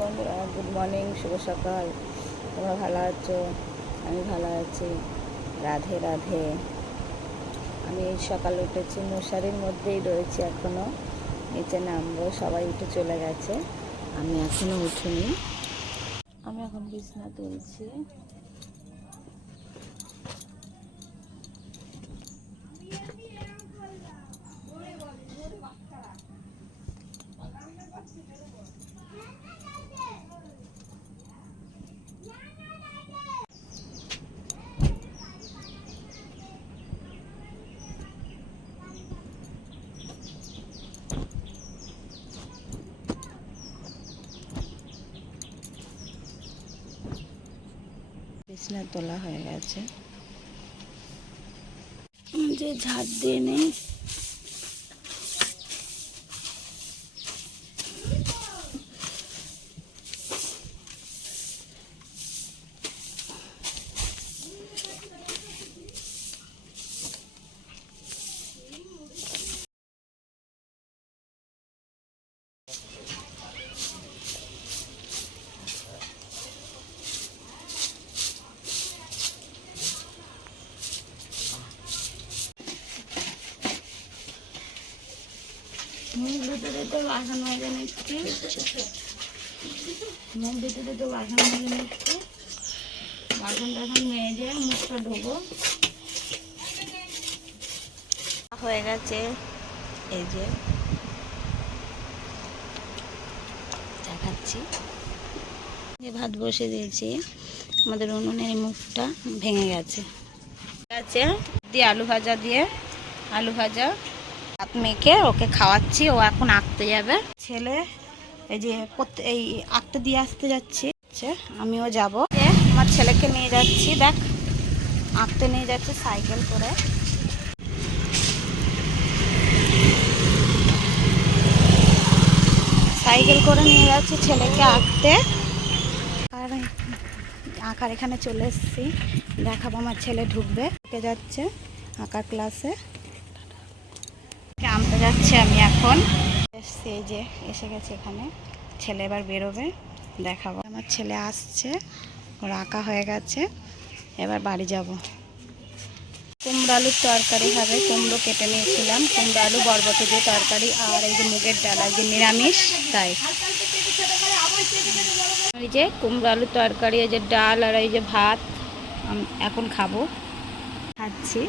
বন্ধুরা, good morning, শুভ সকাল। তোমরা ভালো আছো? আমি ভালো আছি। রাধে রাধে। আমি এই সকালে উঠেছি, মশারির মধ্যেই রয়েছি এখনও। নিচে নামবো, সবাই উঠে চলে গেছে, আমি এখনও উঠিনি। আমি এখন বিছনা তুলছি। বিছনা তোলা হয়ে গেছে, যে ঝাড় দিয়ে নেই। মুখ ধুতে ধুতে বাসন মেজে নিচ্ছি। মুখ ধুতে ধুতে বাসন মেজে নিচ্ছি। বাসন টাসন মেজে মুখটা ধোবো। হয়ে গেছে, এই যে দেখাচ্ছি। যে ভাত বসে দিয়েছি, আমাদের উনুনের মুখটা ভেঙে গেছে। দিয়ে আলু ভাজা দিয়ে আলু ভাজা ভাত মেখে ওকে খাওয়াচ্ছি। ও এখন আঁকতে যাবে। ছেলে এই যে এই আঁকতে দিয়ে আসতে যাচ্ছি, আমিও যাব। আমার ছেলেকে নিয়ে যাচ্ছি, দেখ আঁকতে নিয়ে যাচ্ছে সাইকেল করে। সাইকেল করে নিয়ে যাচ্ছি ছেলেকে আঁকতে। আর আঁকার এখানে চলে এসেছি, দেখাবো। আমার ছেলে ঢুকবে, যাচ্ছে আঁকার ক্লাসে। আনতে যাচ্ছি আমি এখন। এসছি, এই যে এসে গেছে এখানে। ছেলে এবার বেরোবে, দেখাবো। আমার ছেলে আসছে, ওর আঁকা হয়ে গেছে, এবার বাড়ি যাব। কুমড়ো আলুর তরকারি হবে। কুমড়ো কেটে নিয়েছিলাম, কুমড়ো আলু বরবটি দিয়ে তরকারি। আর এই যে মুগের ডাল, আজকে নিরামিষ, তাই এই যে কুমড়ো আলুর তরকারি, এই যে ডাল আর এই যে ভাত এখন খাবো, খাচ্ছি।